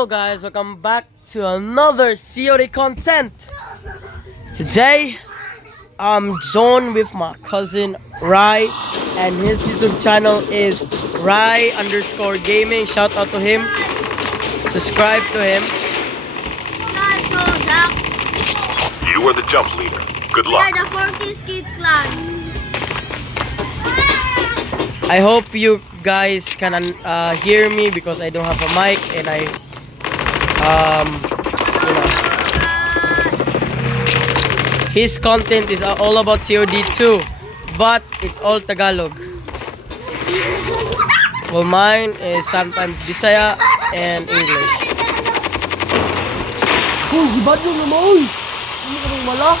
Hello guys, welcome back to another COD content. Today, I'm joined with my cousin Rai, and his YouTube channel is Rai_gaming. Shout out to him. Subscribe to him. Subscribe to Zach. You are the jump leader. Good We are luck. the 40s Kid Clan. I hope you guys can hear me because I don't have a mic and you know, his content is all about COD 2, but it's all Tagalog. Well, mine is sometimes Bisaya and English. Uy, gibad yung naman! Hindi ka nang mala?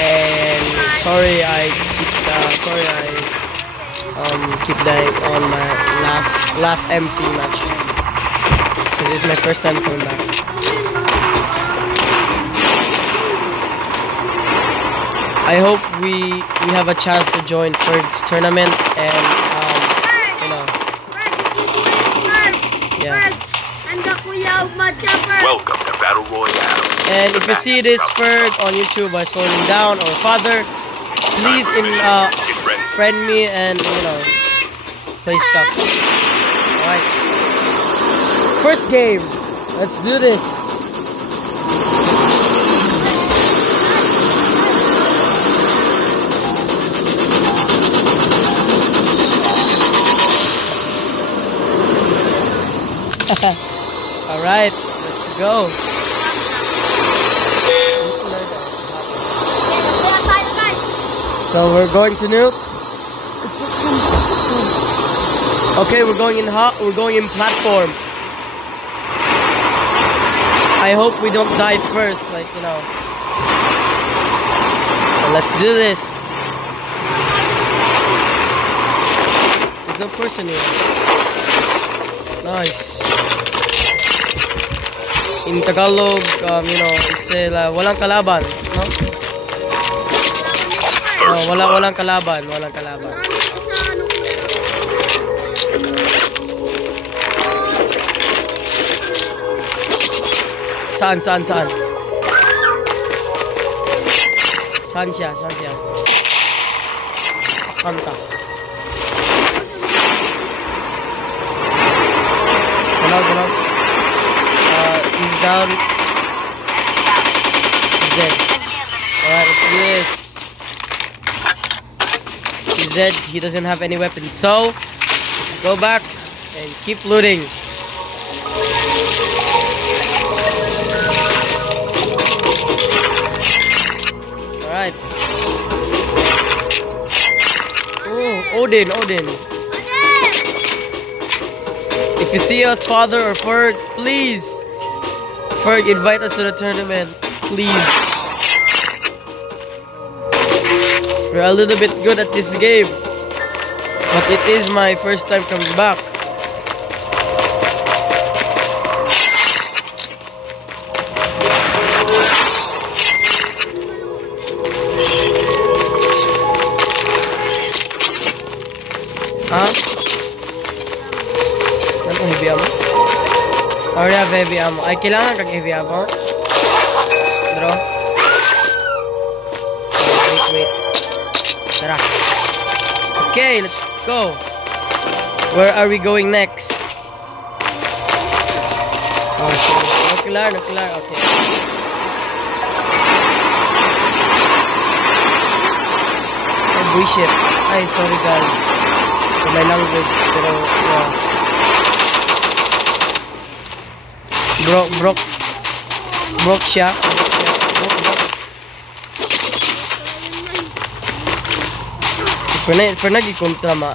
And sorry I keep dying on my last empty match. This is my first time coming back. I hope we have a chance to join Ferg's tournament and you know, yeah. And the Kuya Machapper. Welcome to Battle Royale. And if you see this Ferg on YouTube by scrolling down or father, please Get ready. friend me and play stuff. Alright. First game. Let's do this. Alright, let's go. Kaya tayo guys. So we're going to nuke. Okay, we're going in platform. I hope we don't die first, But let's do this. There's no person here. Nice. In Tagalog, it's walang kalaban, no? No, walang kalaban. Saan? Saan siya? Kanta. Galaw. He's down. He's dead. Alright, let's do this. He's dead. He doesn't have any weapons. So, let's go back and keep looting. Alright. Oh, Odin. If you see us, father or Ferg, please. Ferg, invite us to the tournament. Please. We're a little bit good at this game. But it is my first time coming back. Huh? Ano heavy ammo? I already have heavy ammo. Ay, kailangan kag heavy ammo? Bro? Wait. Tara. Okay, let's go. Where are we going next? Oh, shit. No killer. Okay. Oh, bullshit. Ay, sorry guys. For my language, pero yeah. Broke siya. For nag-kontra ma.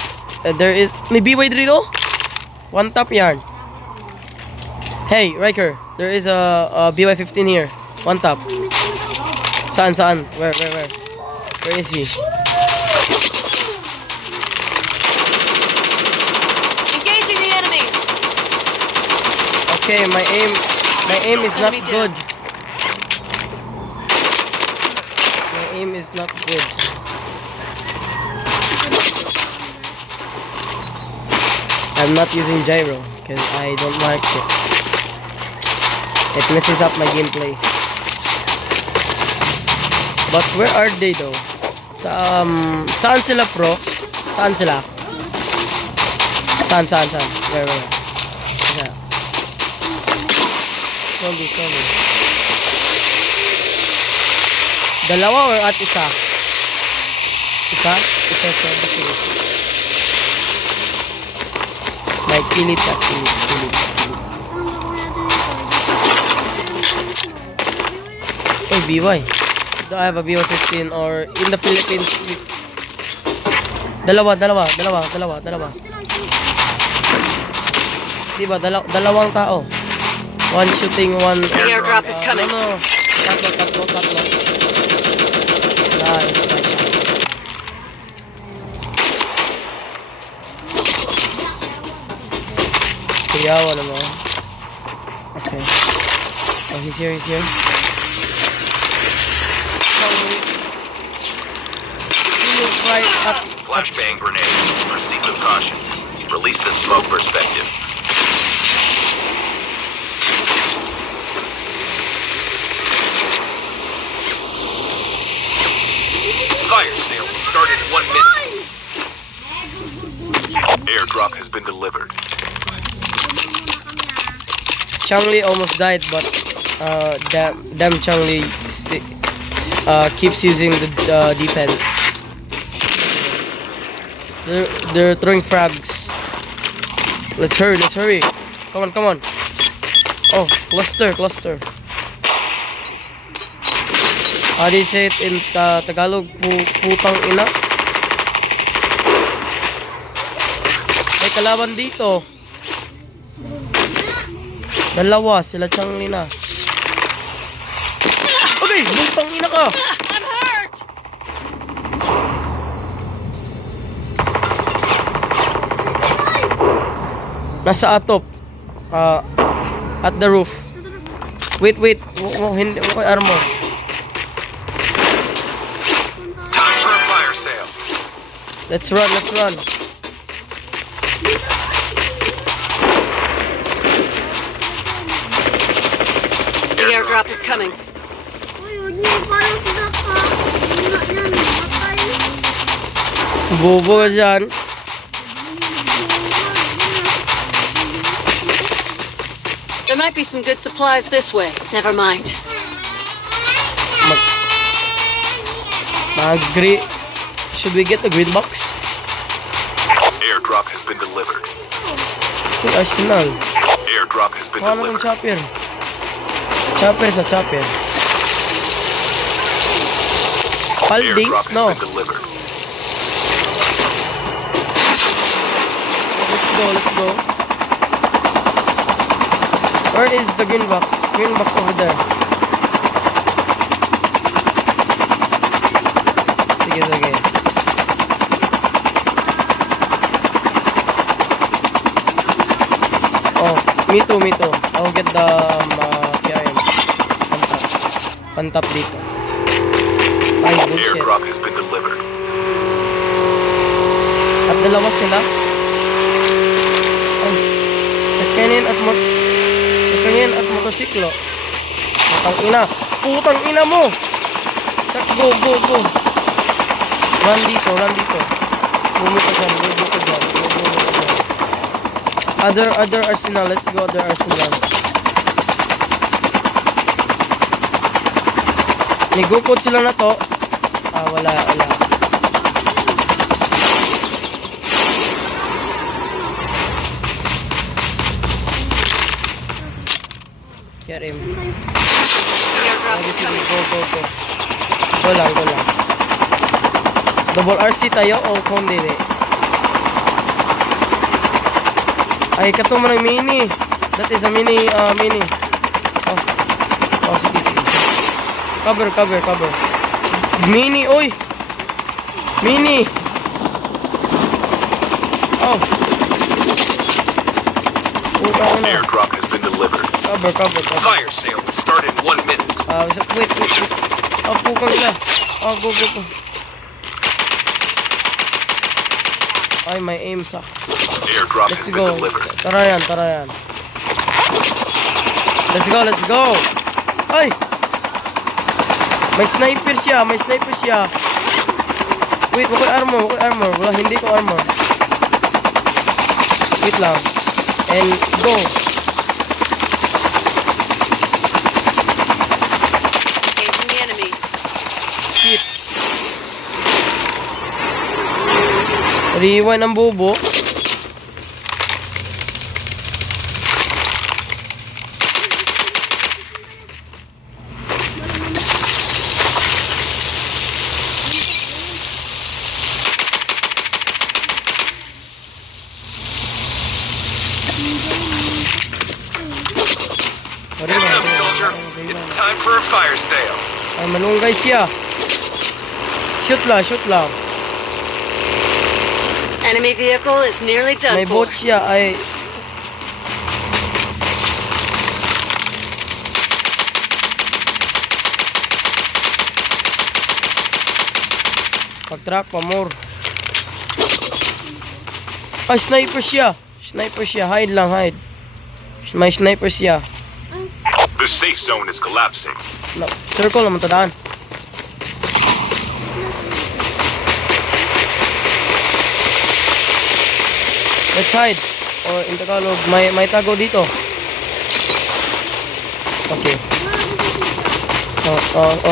There is may B-way dito. One top yarn. Hey, Riker, there is a BY-15 here. One top. Saan? Where? Where is he? Engaging the enemies. Okay, my aim is not good. My aim is not good. I'm not using gyro because I don't like it. It messes up my gameplay. But where are they though? Saan sila pro? Saan sila? Saan? Where? Saan? Slowly. Dalawa or at isa? Isa. Sige. Like, kilit. Hey, BY. Do I have a BY-15 or in the Philippines? Dalawa. Diba, dalawang tao. One shooting, one... The airdrop is coming. No. Tatlo. Nice. Kuyawa naman. Okay. Oh, he's here. Right up. Flashbang grenade. Proceed with caution. Release the smoke perspective. Fire sale will start in 1 minute. Airdrop has been delivered. Changli almost died, but damn Changli keeps using the defense. They're throwing frags. Let's hurry. Come on. Oh, cluster. How do you say it in Tagalog? Putang ina. May kalaban dito. Dalawa, sila Changli na. Okay, putang ina ka. I'm hurt! Nasa atop. At the roof. Wait. Hindi mo armor. Time for a fire sale. Let's run. The airdrop is coming. Uy, huwag niyo parang sila ka. Yan, matay. Bobo ka dyan. There might be some good supplies this way. Never mind. Should we get the green box? Airdrop has been delivered. Uy, Arsenal. Airdrop has been Paano kung delivered. chopper? Paldings? Airdrop No. has been delivered. Let's go. Where is the green box? Green box over there. Sige. Oh, me too. I'll get the KIM. Pantap dito. Ay, bullshit. Airdrop has been delivered. At dalawa sila. Ay, sakyanin at motorsiklo. Putang ina mo. Go. Run dito. Bumuka dyan. Other arsenal. Let's go other arsenal. Nigukod sila na to. Wala. Get him. The airdrop is coming. Go. Go lang. Double RC tayo o kung dili? Ay, kato mo ng mini. That is a mini. Oh, sige. Cover. Mini, oy! Mini! Oh! Airdrop has been delivered. Cover. Fire sale will start in 1 minute. Wait. Oh, pukang ila. Oh, go. Ay, my aim sucks. Airdrop Let's has been go. delivered. Tara yan, tara yan. Let's go, let's go. Ay! May sniper siya, may sniper siya. Wait, wakoy armor, wakoy armor. Wala, hindi ko armor. Wait lang. And go. Engaging the enemies. Hit. Rewind ang bubo. Heads up, soldier. It's time for a fire sale. Ay, malunggay siya. Shoot lang, shoot lang. Enemy vehicle is nearly done May for. bot siya, ay... Pag-track pa more. Ay, sniper siya. Sniper siya, hide lang, hide. May sniper siya. The safe zone is collapsing. No, circle naman tadaan. Let's hide. Or in Tagalog, may tago dito. Okay.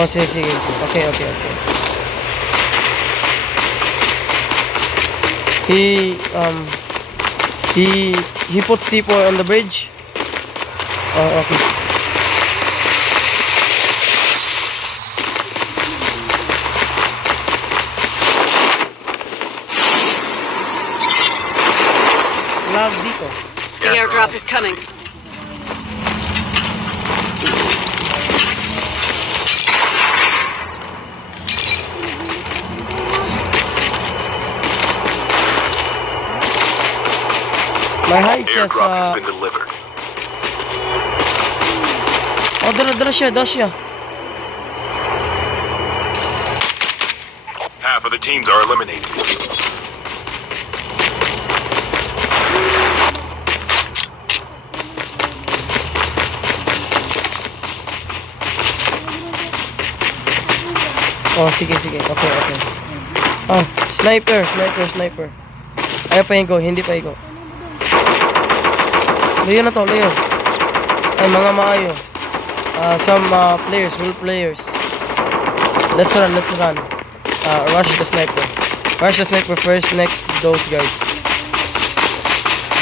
Sige, sige. Okay, okay, okay. He put C4 on the bridge. Oh, okay. Lag dito. The airdrop is coming. May hide siya Airdrop has sa... been delivered. Oh, dala siya, dala siya. Half of the teams are eliminated. Oh, sige, sige. Okay, okay. Oh, sniper, sniper, sniper. Ayaw pa higo, hindi pa higo. Layo na to, layo. Ay, mga maayo. Some players, full players. Let's run, let's run. Rush the sniper. Rush the sniper first, next those guys.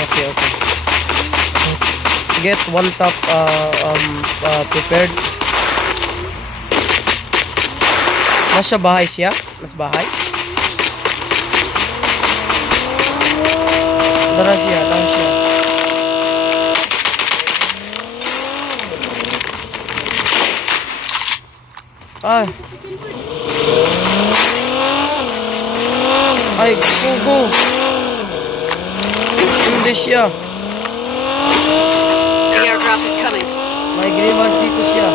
Okay, okay. Get one top prepared. Nasa bahay siya? Nasa bahay? Dara siya, down siya. Ay. Ay, go, go. Hindi siya. The airdrop is coming. May green box dito siya.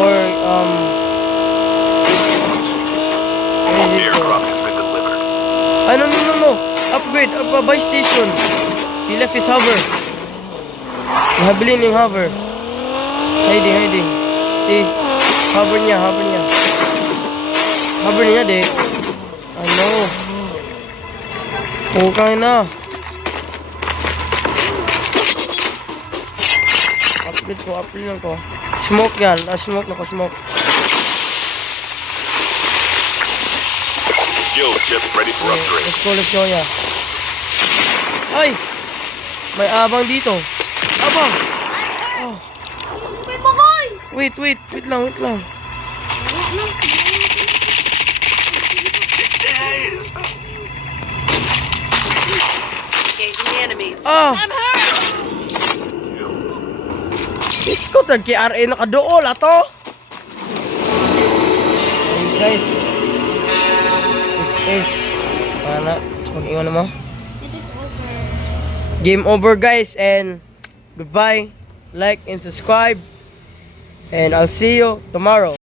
Or, where did it go? Airdrop has been delivered. Ay, no, no, no, no. Upgrade, buy station. He left his hover. Nahabilin yung hover. Hiding, hiding. See? Hover niya, hover niya. Hover niya, de. Ano? Okay na. Upgrade ko, upgrade lang ko. Smoke yan. Smoke na ko, smoke. Skill chip ready for upgrade. Let's go, yeah. Ay! May abang dito. Abang! Oh. May bakoy! Wait lang, wait lang. Engaging the enemies. Ah! I'm hurt! Isko tag KRA nakadool ato. Hey guys. This is pana. Mag-ingon mo. It is over. Game over guys and goodbye. Like and subscribe. And I'll see you tomorrow.